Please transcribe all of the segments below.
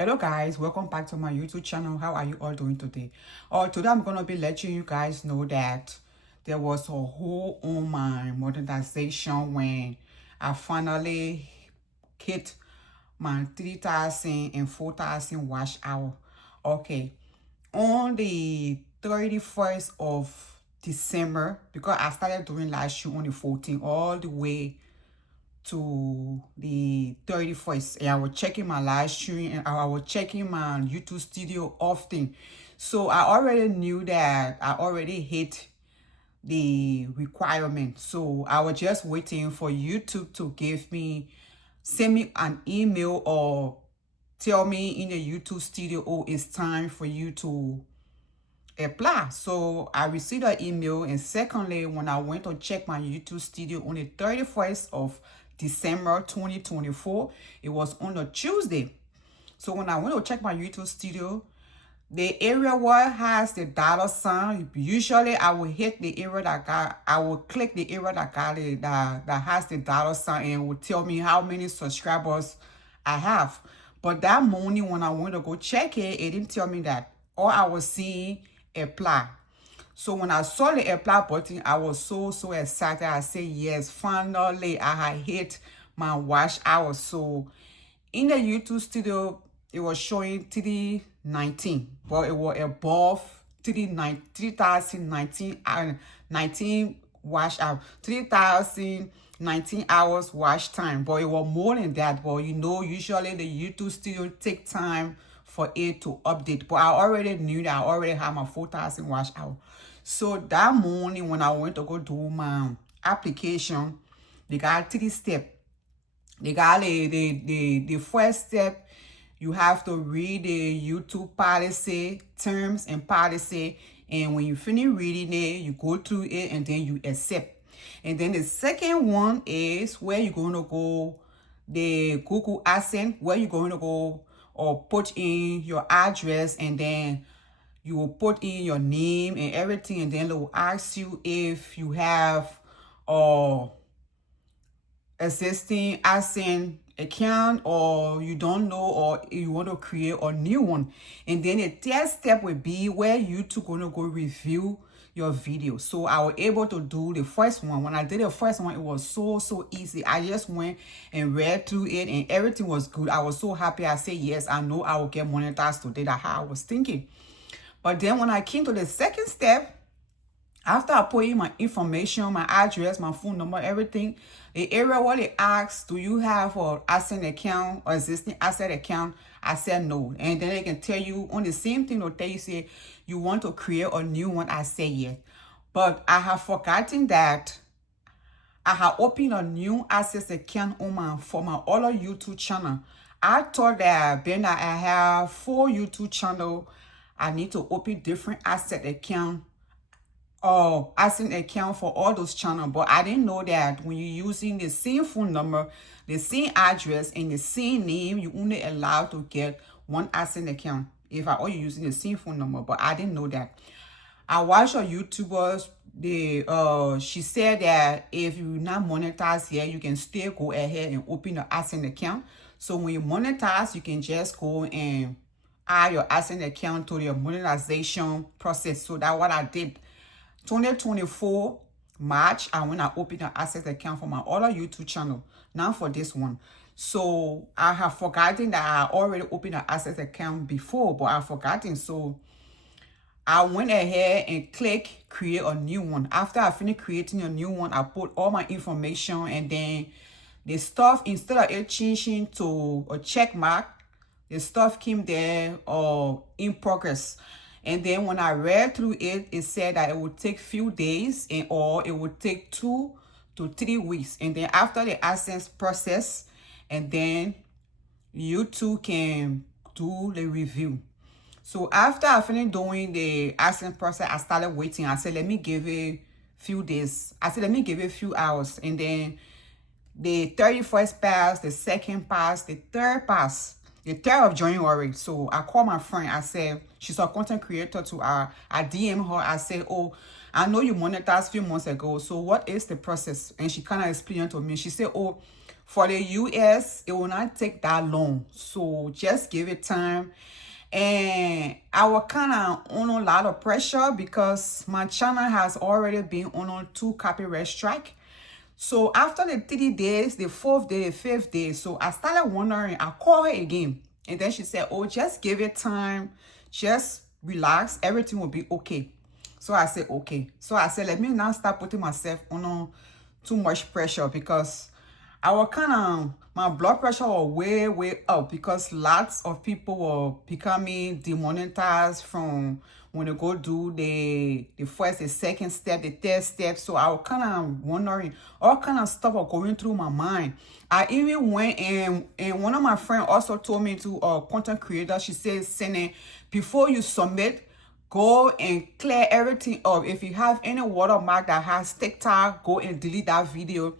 Hello guys, welcome back to my YouTube channel. How are you all doing today? Today I'm gonna be letting you guys know that there was a hole on my monetization when I finally hit my 3,000 and 4,000 watch hour. Okay, on the 31st of December, because I started doing live stream on the 14th all the way to the 31st, and I was checking my live stream and I was checking my YouTube studio often. So I already knew that I already hit the requirement. So I was just waiting for YouTube to send me an email or tell me in the YouTube studio, oh, it's time for you to apply. So I received an email, and secondly, when I went to check my YouTube studio on the 31st of December 2024, it was on a Tuesday. So when I went to check my YouTube studio, the area where it has the dollar sign, usually I will hit the area I will click the area that has the dollar sign, and it will tell me how many subscribers I have. But that morning when I went to go check it, it didn't tell me that. All I was seeing, apply. So when I saw the apply button, I was so excited. I said, yes, finally I had hit my watch hours. So in the YouTube studio, it was showing 319, but it was above 3,019 and 19 watch hours, 3,019 hours watch time. But it was more than that. But you know, usually the YouTube studio take time for it to update. But I already knew that I already had my 4,000 watch hour. So that morning when I went to go do my application, they got 3 steps. They got the first step, you have to read the YouTube policy, terms and policy. And when you finish reading it, you go through it and then you accept. And then the second one is where you're going to go, the Google Adsense, where you're going to go or put in your address, and then you will put in your name and everything, and then they will ask you if you have existing Adsense account or you don't know, or you want to create a new one. And then the third step will be where you two gonna go review your video. So I was able to do the first one. When I did the first one, it was so easy. I just went and read through it and everything was good. I was so happy. I said, yes, I know I will get monetized today. That's how I was thinking. But then when I came to the second step, after I put in my information, my address, my phone number, everything, the area where they asked, do you have an Adsense account or existing Adsense account? I said no. And then they can tell you on the same thing, they'll tell you, say, you want to create a new one? I said yes. But I have forgotten that I have opened a new Adsense account for my other YouTube channel. I thought that being that I have 4 YouTube channels, I need to open different Adsense account Adsense account for all those channels. But I didn't know that when you're using the same phone number, the same address, and the same name, you only allowed to get one Adsense account if I are using the same phone number. But I didn't know that. I watched a YouTuber, she said that if you're not monetized yet, you can still go ahead and open an Adsense account. So when you monetize, you can just go and add your Adsense account to your monetization process. So that's what I did. 2024 March, I when I opened an Adsense account for my other YouTube channel, not for this one. So I have forgotten that I already opened an Adsense account before, but I've forgotten. So I went ahead and click create a new one. After I finished creating a new one, I put all my information, and then the stuff, instead of it changing to a check mark, the stuff came there in progress. And then when I read through it, it said that it would take few days or it would take 2 to 3 weeks. And then after the Adsense process, and then you too can do the review. So after I finished doing the Adsense process, I started waiting. I said, let me give it few days. I said, let me give it a few hours. And then the 31st passed, the second passed, the third passed. The 3rd of January. So I called my friend. I said, she's a content creator too. I DM her. I said, oh, I know you monetized a few months ago. So what is the process? And she kind of explained to me. She said, oh, For the US, it will not take that long. So just give it time. And I was kind of on a lot of pressure because my channel has already been on 2 copyright strike. So after the 3 days, the 4th day, the 5th day, so I started wondering. I called her again. And then she said, oh, just give it time. Just relax. Everything will be okay. So I said, okay. So I said, let me not start putting myself on too much pressure, because I was kind of, my blood pressure was way, way up, because lots of people were becoming demonetized from when they go do the first, the second step, the third step. So I was kind of wondering, all kind of stuff was going through my mind. I even went and one of my friends also told me to content creator. She said, Sinne, before you submit, go and clear everything up. If you have any watermark that has TikTok, go and delete that video.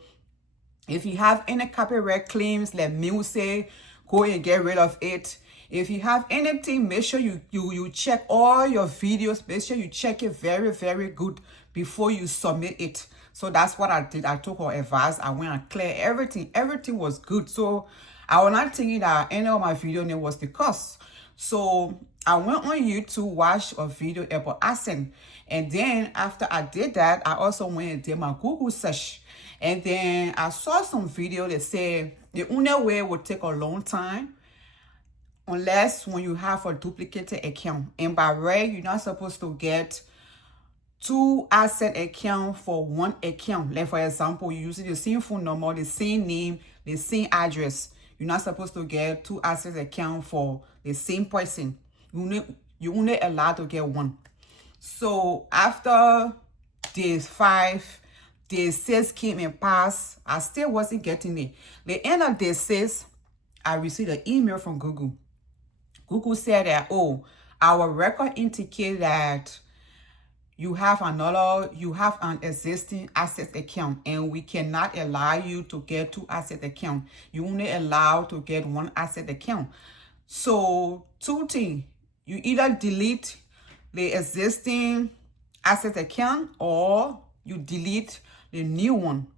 If you have any copyright claims like music, go and get rid of it. If you have anything, make sure you check all your videos. Make sure you check it very, very good before you submit it. So that's what I did. I took her advice. I went and cleared everything. Everything was good. So I was not thinking that any of my video name was the cost. So I went on YouTube, watched a video about Adsense. And then after I did that, I also went and did my Google search. And then I saw some video that said the only way would take a long time unless when you have a duplicated account. And by right, you're not supposed to get 2 Adsense accounts for 1 account. Like for example, you using the same phone number, the same name, the same address. You're not supposed to get 2 Adsense accounts for the same person. You only allowed to get 1. So after day 5, day 6 came and passed, I still wasn't getting it. The end of day 6, I received an email from Google. Google said that, oh, our record indicates that you have an existing Adsense account, and we cannot allow you to get 2 Adsense accounts. You only allowed to get 1 Adsense account. So 2 things. You either delete the existing Adsense account or you delete the new one.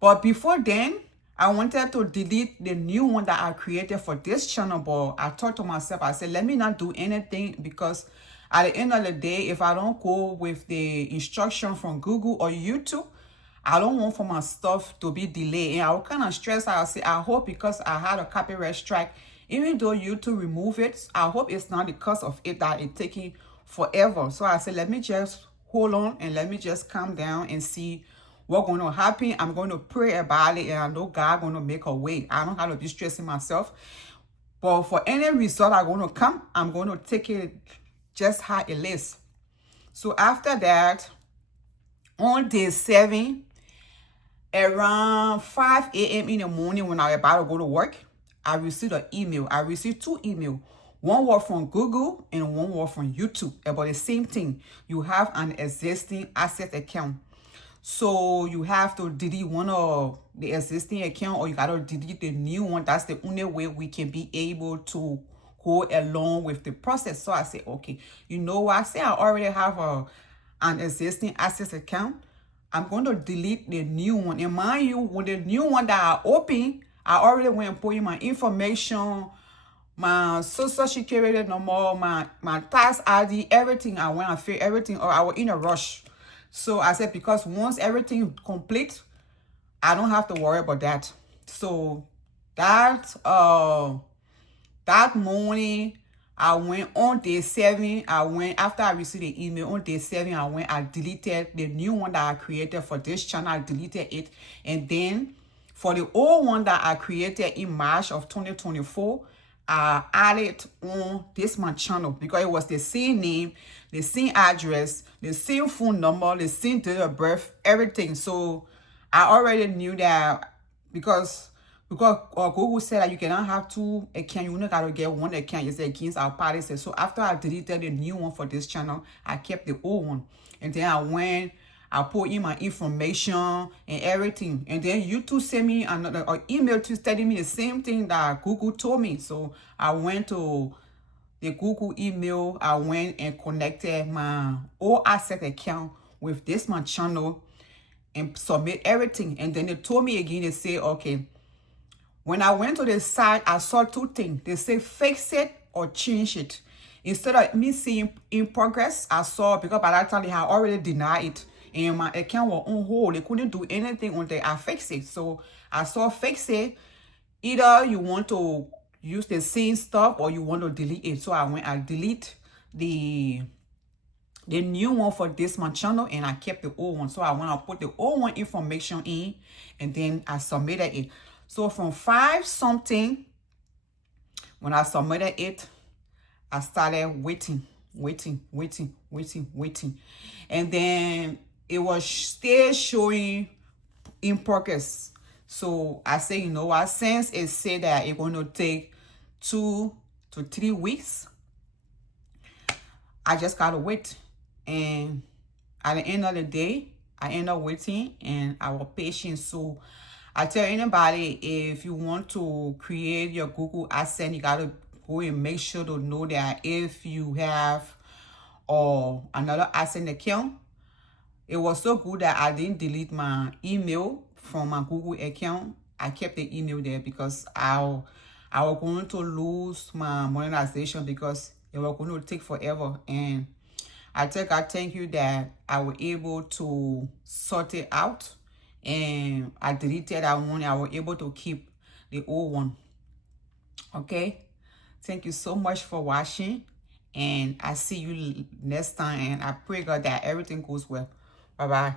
But before then, I wanted to delete the new one that I created for this channel, but I thought to myself, I said, let me not do anything, because at the end of the day, if I don't go with the instruction from Google or YouTube, I don't want for my stuff to be delayed. And I was kind of stressed. I said, I hope, because I had a copyright strike, even though YouTube remove it, I hope it's not because of it that it's taking forever. So I said, let me just hold on and let me just calm down and see what's going to happen. I'm going to pray about it, and I know God going to make a way. I don't have to be stressing myself. But for any result I'm going to come, I'm going to take it just how it is. So after that, on day 7, around 5 a.m. in the morning, when I was about to go to work, I received an email. I received 2 emails. One was from Google and one was from YouTube about the same thing. You have an existing Adsense account. So you have to delete one of the existing account, or you got to delete the new one. That's the only way we can be able to go along with the process. So I said, okay, you know what? I say I already have an existing Adsense account. I'm going to delete the new one. And mind you, with the new one that I opened, I already went and put in my information, my social security number, my tax ID, everything. I went and filled everything, or I was in a rush. So I said, because once everything complete, I don't have to worry about that. So that morning, I went on day 7. I went after I received the email on day 7. I deleted the new one that I created for this channel. I deleted it, and then for the old one that I created in March of 2024, I added on this my channel, because it was the same name, the same address, the same phone number, the same date of birth, everything. So I already knew that, because Google said that you cannot have 2 accounts, you only got to get 1 account. It's against our policy. So after I deleted the new one for this channel, I kept the old one. And then I put in my information and everything. And then YouTube sent me another email to telling me the same thing that Google told me. So I went to the Google email. I went and connected my old Adsense account with my channel and submit everything. And then they told me again, they say, okay, When I went to the site, I saw two things. They say fix it or change it. Instead of me seeing in progress, I saw, because by that time they had already denied it and my account was on hold. They couldn't do anything until I fixed it. So I saw fix it. Either you want to use the same stuff or you want to delete it. So I delete the new one for this my channel, and I kept the old one. So I want to put the old one information in, and then I submitted it. So from 5 something, when I submitted it, I started waiting. And then it was still showing in progress. So I say, you know what, since it said that it's going to take 2 to 3 weeks, I just gotta wait. And at the end of the day, I end up waiting, and I was patient. So I tell anybody, if you want to create your Google AdSense, you gotta go and make sure to know that if you have another AdSense account. It was so good that I didn't delete my email from my Google account. I kept the email there because I was going to lose my monetization because it was going to take forever. And I thank you that I was able to sort it out, and I deleted that one. I was able to keep the old one. Okay, thank you so much for watching, and I see you next time, and I pray God that everything goes well. Bye bye.